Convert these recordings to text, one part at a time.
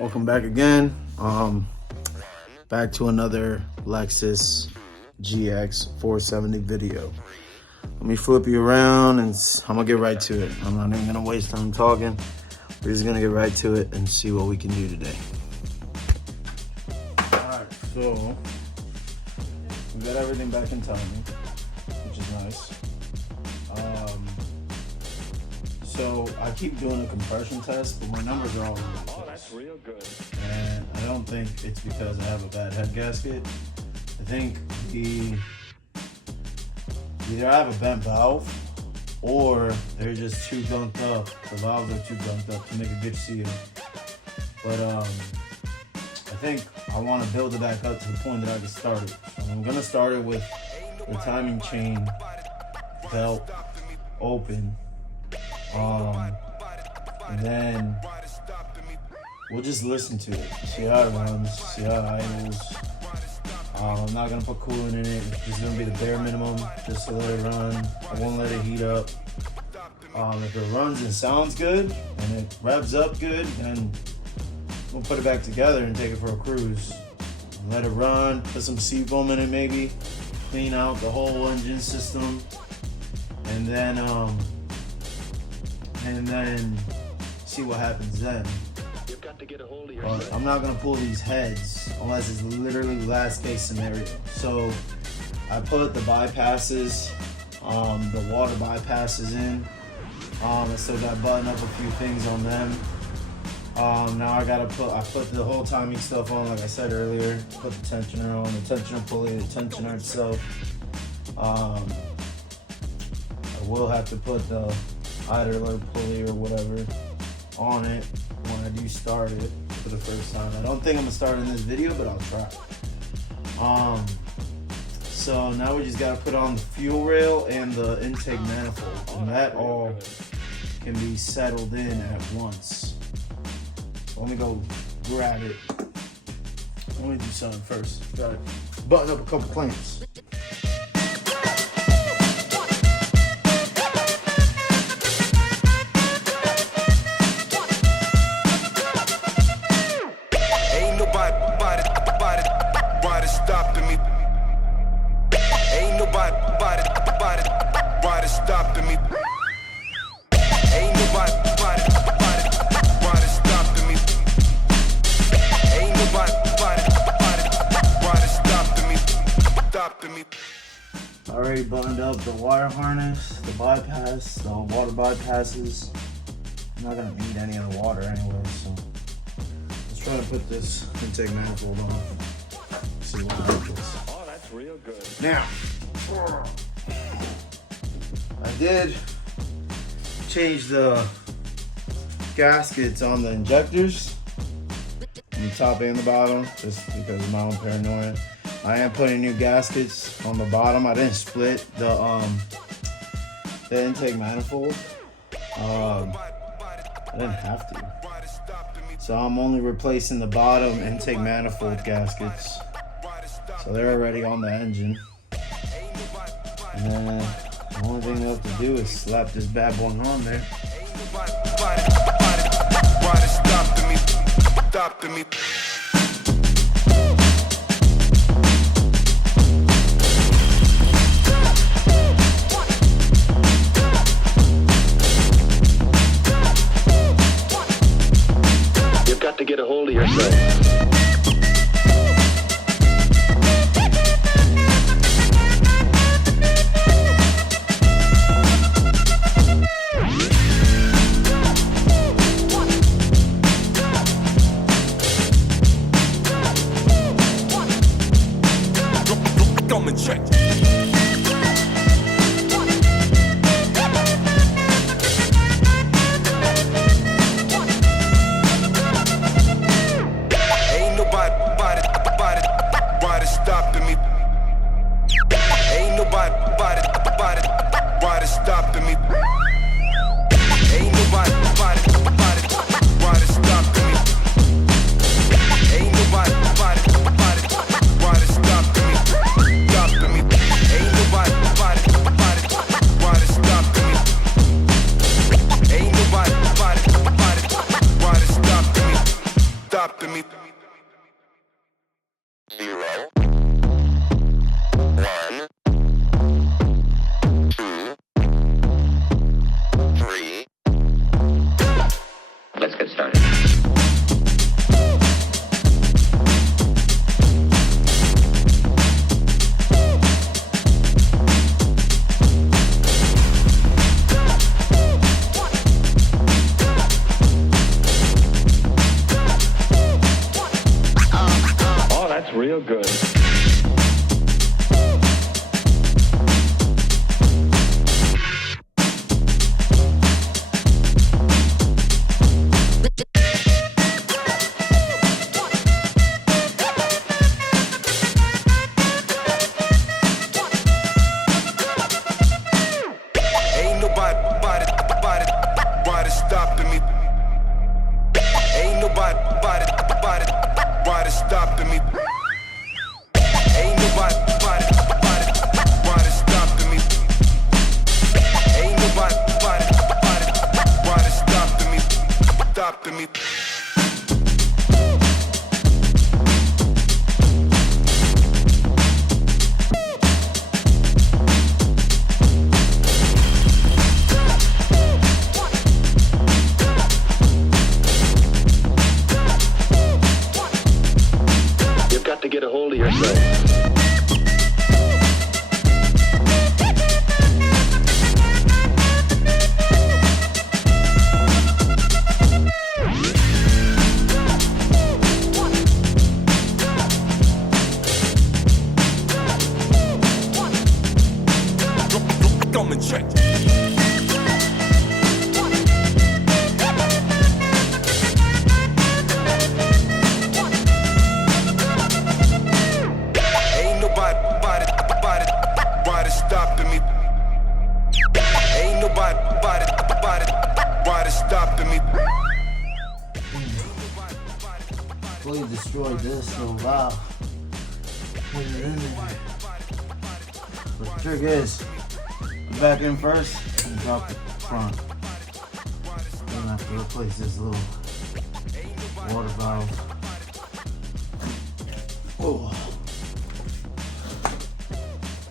Welcome back again. Back to another Lexus GX470 video. Let me flip you around and I'm gonna get right to it. I'm not even gonna waste time talking. We're just gonna get right to it and see what we can do today. Alright, so we got everything back in timing, which is nice. So I keep doing a compression test, but my numbers are all over the place. Oh, that's real good. And I don't think it's because I have a bad head gasket. I think either I have a bent valve or they're just too gunked up. The valves are too gunked up to make a good seal. But I think I want to build it back up to the point that I can start it. So I'm gonna start it with the timing chain belt open. And then we'll just listen to it, see how it runs, see how it idles. I'm not gonna put coolant in it. It's just gonna be the bare minimum, just to let it run. I won't let it heat up. If it runs and sounds good and it revs up good, then we'll put it back together and take it for a cruise. Let it run, put some seafoam in it maybe, clean out the whole engine system, and then see what happens then. You've got to get a hold of yourself. I'm not gonna pull these heads unless it's literally last case scenario. So I put the bypasses, the water bypasses in. I still got to button up a few things on them. Now I put the whole timing stuff on, like I said earlier. Put the tensioner on, the tensioner pulley, the tensioner itself. I will have to put the idler pulley or whatever on it when I do start it for the first time. I don't think I'm gonna start in this video, but I'll try. So now we just gotta put on the fuel rail and the intake manifold, and that all can be settled in at once. So let me go grab it. Let me do something first. Gotta button up a couple clamps. Stopping me. Ain't nobody stopping me. Ain't nobody stopping me. Ain't nobody stopping me. Already buttoned up the wire harness, the bypass, the water bypasses. I'm not gonna need any of the water anyway, so let's try to put this intake manifold on. See what happens. Oh, that's real good. Now, I did change the gaskets on the injectors, on the top and the bottom, just because of my own paranoia. I am putting new gaskets on the bottom. I didn't split the intake manifold. I didn't have to. So I'm only replacing the bottom intake manifold gaskets. So they're already on the engine. And then the only thing left to do is slap this bad boy on there. Stopping me. You've got to get a hold of yourself. Check. Ain't nobody stopping me. Ain't nobody stopping me. Ain't nobody stopping me. Ain't nobody stopping me. Ain't nobody stopping me. stopping me. 0, 1, 2, 3. Let's get started. Oh, that's real good. Ain't nobody stopping me. Ain't nobody stopping me. Ain't nobody stopping me. Ain't nobody stopping me. You've got to get a hold of yourself. Come and check. Ain't nobody stopping me. Ain't nobody stopping me. Fully destroyed this, so wow. Put it in there. But the trick is, go back in first and drop the front. Then I have to replace this little water valve. Oh.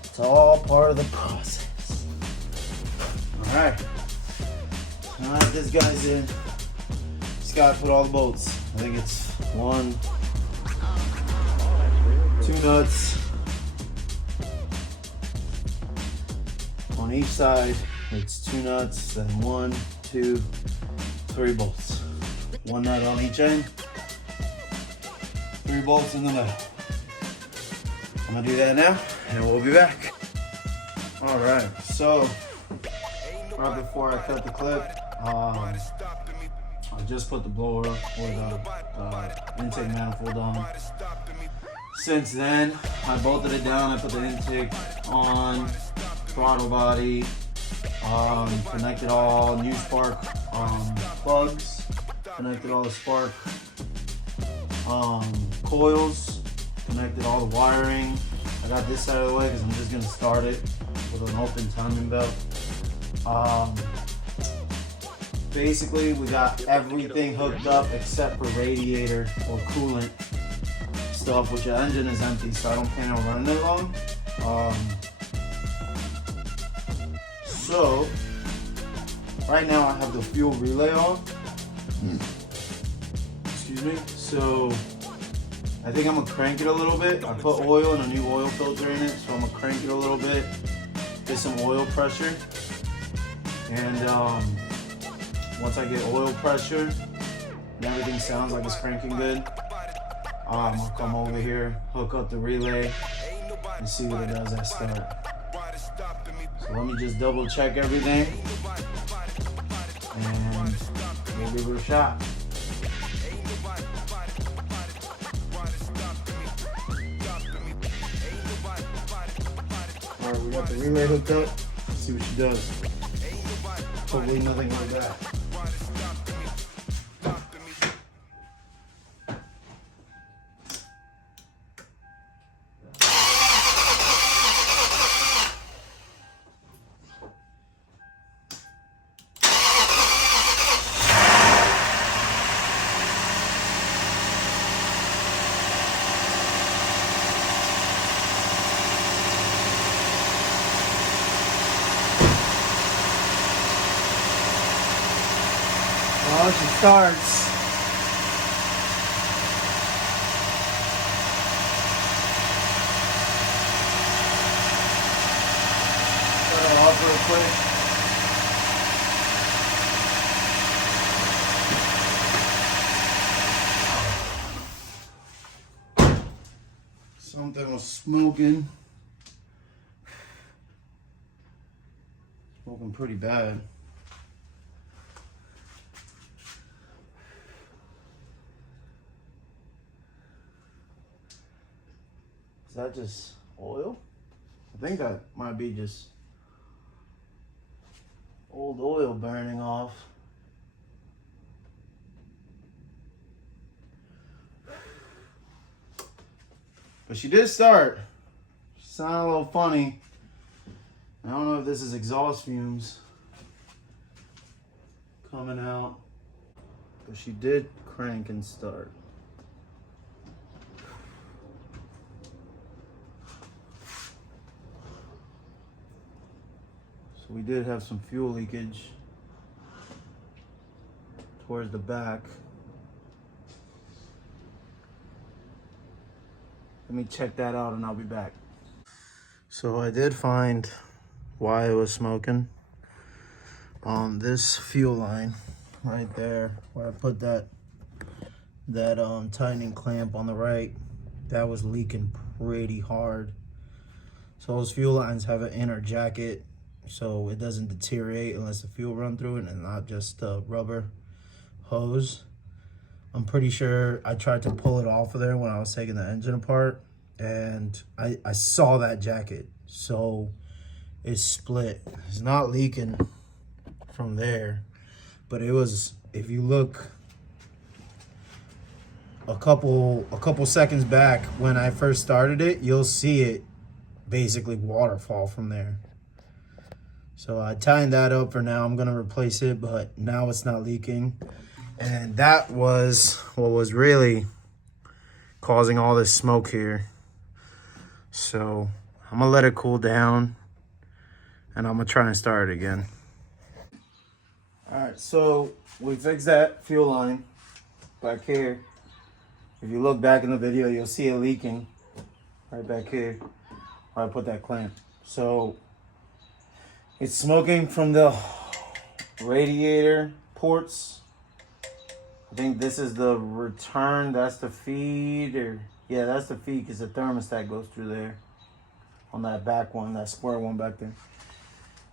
It's all part of the process. Alright. Now that this guy's in, just gotta put all the bolts. I think it's 1, 2 nuts on each side. It's 2 nuts, then 1, 2, 3 bolts. 1 nut on each end, 3 bolts in the middle. I'm gonna do that now, and we'll be back. All right, so right before I cut the clip, I just put the blower or the intake manifold on. Since then, I bolted it down. I put the intake on, throttle body, connected all new spark plugs, connected all the spark coils, connected all the wiring. I got this out of the way because I'm just gonna start it with an open timing belt. Basically, we got everything hooked up except for radiator or coolant stuff, which the engine is empty, so I don't plan on running it long. So, right now I have the fuel relay on. Excuse me. So, I think I'm gonna crank it a little bit. I put oil and a new oil filter in it, so I'm gonna crank it a little bit, get some oil pressure. And once I get oil pressure and everything sounds like it's cranking good, I'll come over here, hook up the relay, and see what it does at start. So let me just double check everything, and we'll give it a shot. Alright, we got the relay hooked up. Let's see what she does. Hopefully nothing like that. Once it starts, turn it off real quick. Something was smoking. Smoking pretty bad. Is that just oil? I think that might be just old oil burning off. But she did start. She sounded a little funny. I don't know if this is exhaust fumes coming out. But she did crank and start. So we did have some fuel leakage towards the back. Let me check that out and I'll be back. So I did find why it was smoking on this fuel line right there where I put that tightening clamp on the right. That was leaking pretty hard. So those fuel lines have an inner jacket so it doesn't deteriorate unless the fuel run through it and not just a rubber hose. I'm pretty sure I tried to pull it off of there when I was taking the engine apart, and I saw that jacket. So it's split. It's not leaking from there, but it was, if you look a couple seconds back when I first started it, you'll see it basically waterfall from there. So I tightened that up for now. I'm gonna replace it, but now it's not leaking. And that was what was really causing all this smoke here. So I'm gonna let it cool down and I'm gonna try and start it again. All right, so we fixed that fuel line back here. If you look back in the video, you'll see it leaking right back here where I put that clamp. So it's smoking from the radiator ports. I think this is the return, that's the feed, or yeah, that's the feed because the thermostat goes through there on that back one, that square one back there.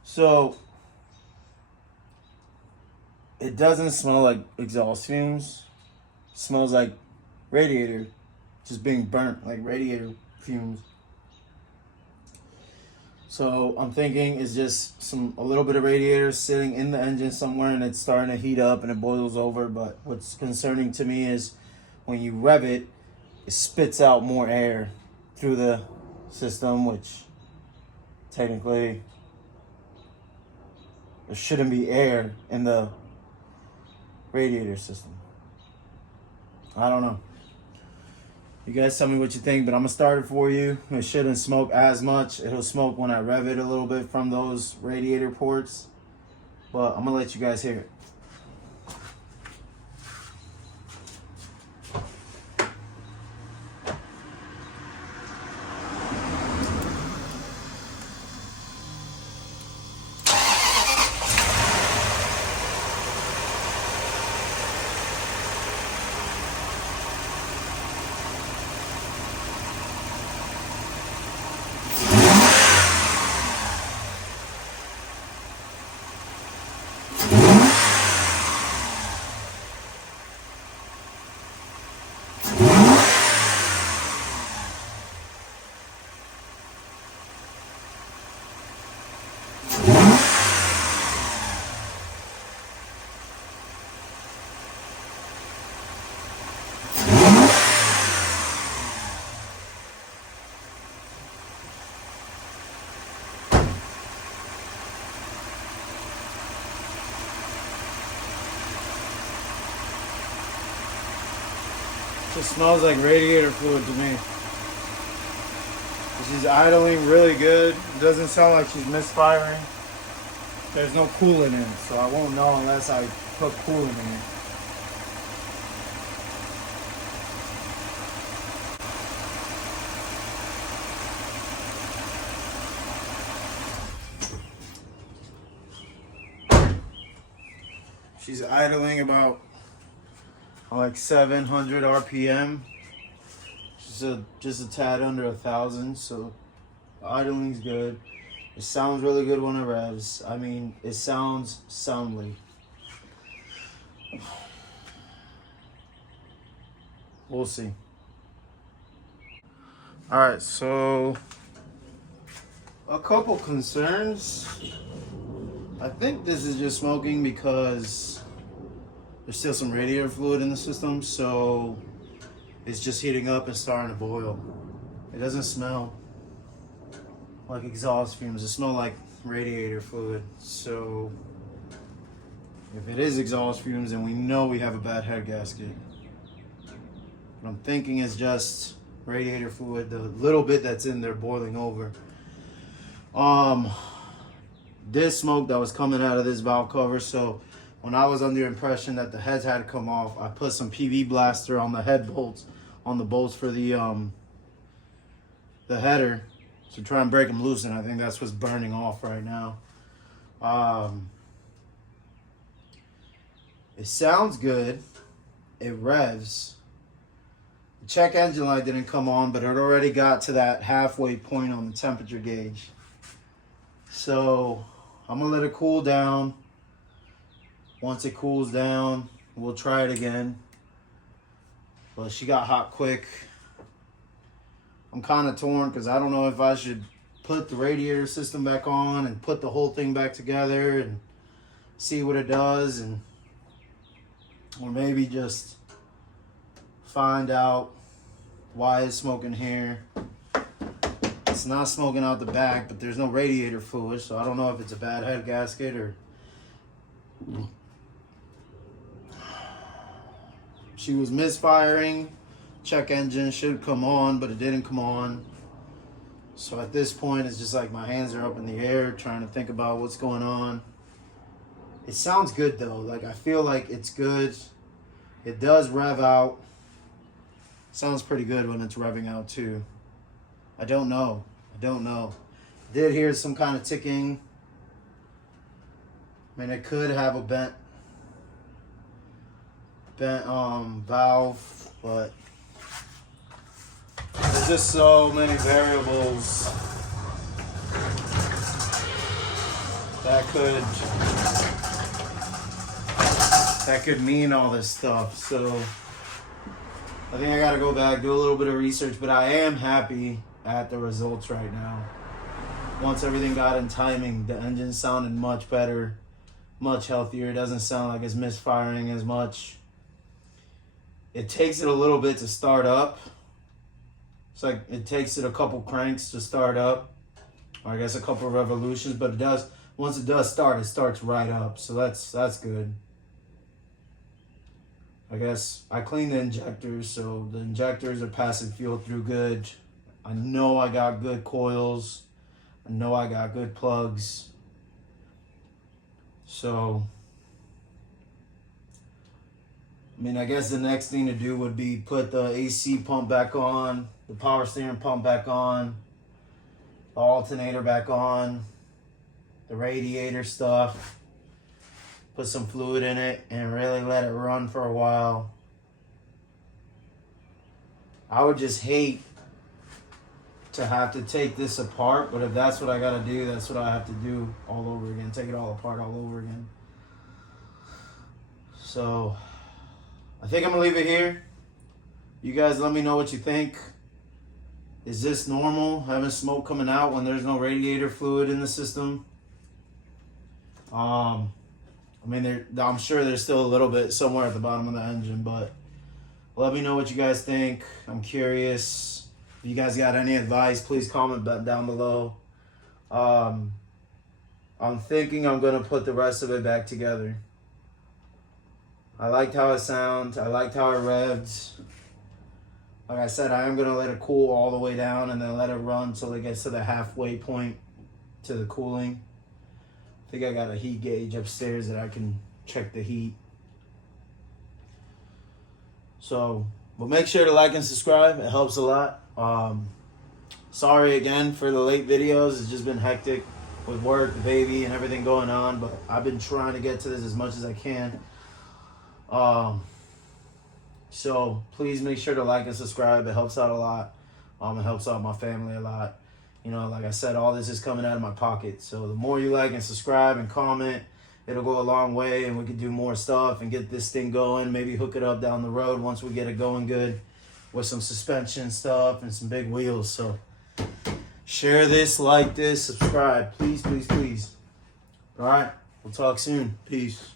So it doesn't smell like exhaust fumes. It smells like radiator just being burnt, like radiator fumes. So I'm thinking it's just a little bit of radiator sitting in the engine somewhere and it's starting to heat up and it boils over. But what's concerning to me is when you rev it, it spits out more air through the system, which technically there shouldn't be air in the radiator system. I don't know. You guys tell me what you think, but I'm gonna start it for you. It shouldn't smoke as much. It'll smoke when I rev it a little bit from those radiator ports, but I'm gonna let you guys hear it. Just smells like radiator fluid to me. She's idling really good. It doesn't sound like she's misfiring. There's no coolant in it, so I won't know unless I put coolant in it. She's idling about like 700 RPM. Just a tad under 1,000, so idling's good. It sounds really good when it revs. I mean, it sounds soundly. We'll see. Alright, so a couple concerns. I think this is just smoking because there's still some radiator fluid in the system, so it's just heating up and starting to boil. It doesn't smell like exhaust fumes. It smells like radiator fluid. So if it is exhaust fumes, then we know we have a bad head gasket. What I'm thinking is just radiator fluid, the little bit that's in there boiling over. This smoke that was coming out of this valve cover, so when I was under the impression that the heads had to come off, I put some PV blaster on the head bolts, on the bolts for the header, to try and break them loose, and I think that's what's burning off right now. It sounds good. It revs. The check engine light didn't come on, but it already got to that halfway point on the temperature gauge. So I'm gonna let it cool down. Once it cools down, we'll try it again. But she got hot quick. I'm kind of torn because I don't know if I should put the radiator system back on and put the whole thing back together and see what it does, and or maybe just find out why it's smoking here. It's not smoking out the back, but there's no radiator fluid, so I don't know if it's a bad head gasket or... She was misfiring. Check engine should come on, but it didn't come on. So at this point, it's just like my hands are up in the air trying to think about what's going on. It sounds good though. Like, I feel like it's good. It does rev out. Sounds pretty good when it's revving out too. I don't know. Did hear some kind of ticking. I mean, it could have a bent valve, but there's just so many variables that could mean all this stuff. So I think I gotta go back, do a little bit of research, but I am happy at the results right now. Once everything got in timing, the engine sounded much better, much healthier. It doesn't sound like it's misfiring as much. It takes it a little bit to start up. It's like it takes it a couple cranks to start up, or I guess a couple of revolutions, but it does, once it does start, it starts right up. So that's good. I guess I cleaned the injectors, so the injectors are passing fuel through good. I know I got good coils. I know I got good plugs. So, I mean, I guess the next thing to do would be put the AC pump back on, the power steering pump back on, the alternator back on, the radiator stuff, put some fluid in it, and really let it run for a while. I would just hate to have to take this apart, but if that's what I gotta do, that's what I have to do all over again. Take it all apart all over again. So I think I'm gonna leave it here. You guys let me know what you think. Is this normal, having smoke coming out when there's no radiator fluid in the system? I mean, I'm sure there's still a little bit somewhere at the bottom of the engine, but let me know what you guys think. I'm curious. If you guys got any advice, please comment down below. I'm thinking I'm gonna put the rest of it back together. I liked how it sounded. I liked how it revved. Like I said, I am gonna let it cool all the way down and then let it run till it gets to the halfway point to the cooling. I think I got a heat gauge upstairs that I can check the heat. So, but make sure to like and subscribe. It helps a lot. Sorry again for the late videos. It's just been hectic with work, the baby, and everything going on. But I've been trying to get to this as much as I can. So please make sure to like and subscribe. It helps out a lot. It helps out my family a lot. You know, like I said, all this is coming out of my pocket. So the more you like and subscribe and comment, it'll go a long way, and we can do more stuff and get this thing going. Maybe hook it up down the road once we get it going good with some suspension stuff and some big wheels. So share this, like this, subscribe. Please, please, please. All right. We'll talk soon. Peace.